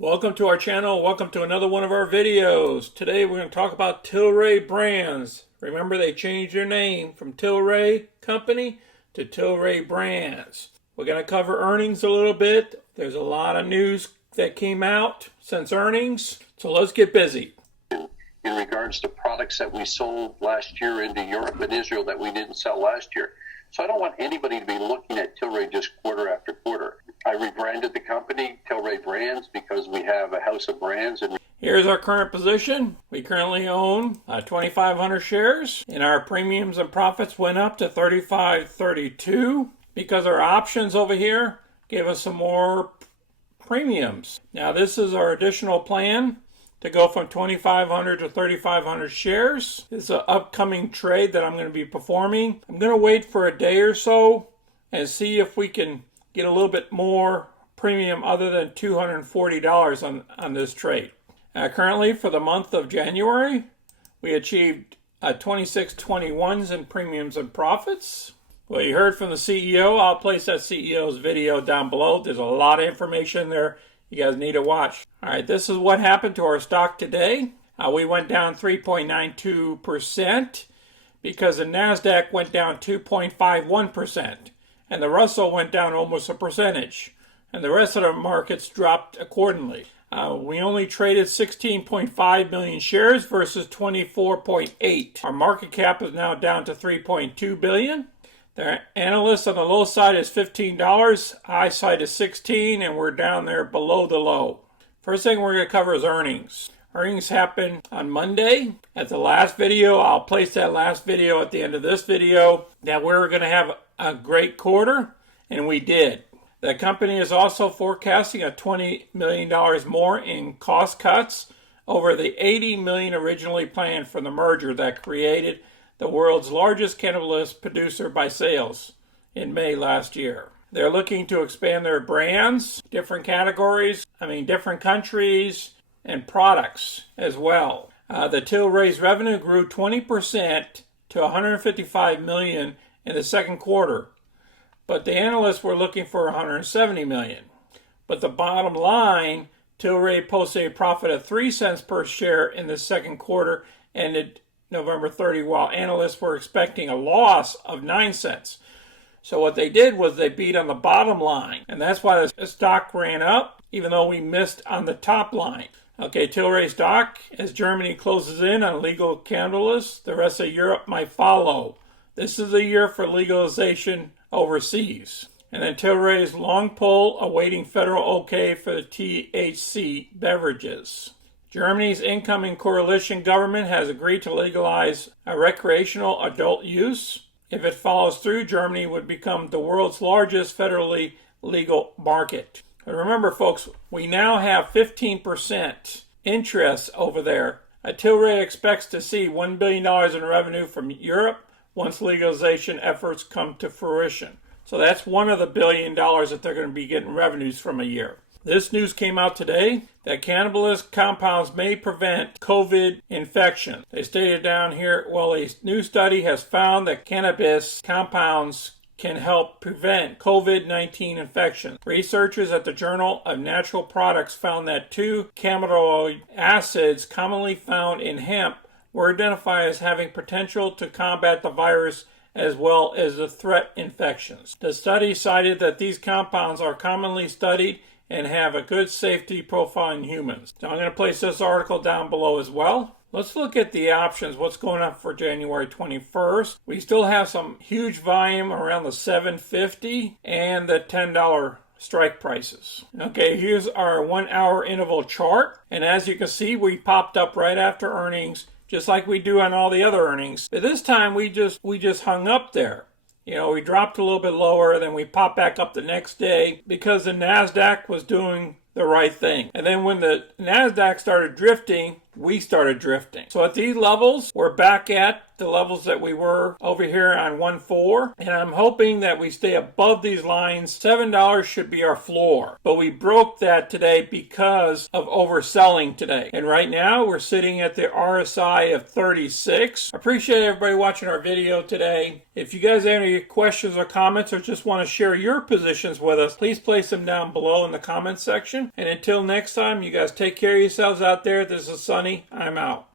Welcome to our channel. Welcome to another one of our videos. Today we're going to talk about Tilray Brands. Remember, they changed their name from Tilray Company to Tilray Brands. We're going to cover earnings a little bit. There's a lot of news that came out since earnings, so let's get busy. In regards to products that we sold last year into Europe and Israel that we didn't sell last year. So I don't want anybody to be looking at Tilray just quarter after quarter. I rebranded the company Tilray Brands because we have a house of brands. And here's our current position. We currently own 2,500 shares, and our premiums and profits went up to $35.32 because our options over here gave us some more premiums. Now this is our additional plan to go from 2,500 to 3,500 shares. This is an upcoming trade that I'm going to be performing. I'm going to wait for a day or so and see if we can get a little bit more premium other than $240 on this trade. Currently, for the month of January, we achieved 26.21s in premiums and profits. Well, you heard from the CEO. I'll place that CEO's video down below. There's a lot of information there you guys need to watch. All right, this is what happened to our stock today. We went down 3.92% because the NASDAQ went down 2.51%. And the Russell went down almost a percentage. And the rest of the markets dropped accordingly. We only traded 16.5 million shares versus 24.8. Our market cap is now down to 3.2 billion. The analyst on the low side is $15, high side is $16, and we're down there below the low. First thing we're going to cover is earnings. Earnings happened on Monday. At the last video, I'll place that last video at the end of this video, that we're going to have a great quarter, and we did. The company is also forecasting a $20 million more in cost cuts over the $80 million originally planned for the merger that created the world's largest cannabis producer by sales in May last year. They're looking to expand their brands, different categories, different countries, and products as well. The Tilray's revenue grew 20% to $155 million in the second quarter, but the analysts were looking for $170 million. But the bottom line, Tilray posted a profit of 3 cents per share in the second quarter, ended November 30, while analysts were expecting a loss of 9 cents. So what they did was they beat on the bottom line, and that's why the stock ran up, even though we missed on the top line. Okay, Tilray stock, as Germany closes in on legal cannabis, the rest of Europe might follow. This is a year for legalization overseas. And then Tilray's long pole awaiting federal okay for the THC beverages. Germany's incoming coalition government has agreed to legalize a recreational adult use. If it follows through, Germany would become the world's largest federally legal market. But remember, folks, we now have 15% interest over there. Tilray expects to see $1 billion in revenue from Europe once legalization efforts come to fruition. So that's one of the $1 billion that they're going to be getting revenues from a year. This news came out today that cannabis compounds may prevent COVID infection. They stated down here, well, a new study has found that cannabis compounds can help prevent COVID-19 infection. Researchers at the Journal of Natural Products found that 2 cannabinoid acids commonly found in hemp were identified as having potential to combat the virus as well as the threat infections. The study cited that these compounds are commonly studied and have a good safety profile in humans. So I'm going to place this article down below as well. Let's look at the options, what's going on for January 21st. We still have some huge volume around the $7.50 and the $10 strike prices. Okay, here's our 1 hour interval chart. And as you can see, we popped up right after earnings, just like we do on all the other earnings. But this time we just hung up there. You know, we dropped a little bit lower, then we popped back up the next day because the NASDAQ was doing the right thing. And then when the NASDAQ started drifting, we started drifting. So at these levels, we're back at the levels that we were over here on 1.4, and I'm hoping that we stay above these lines. $7 should be our floor, but we broke that today because of overselling today. And right now we're sitting at the RSI of 36. Appreciate everybody watching our video today. If you guys have any questions or comments or just want to share your positions with us, please place them down below in the comments section. And until next time, you guys take care of yourselves out there. This is Sonny. I'm out.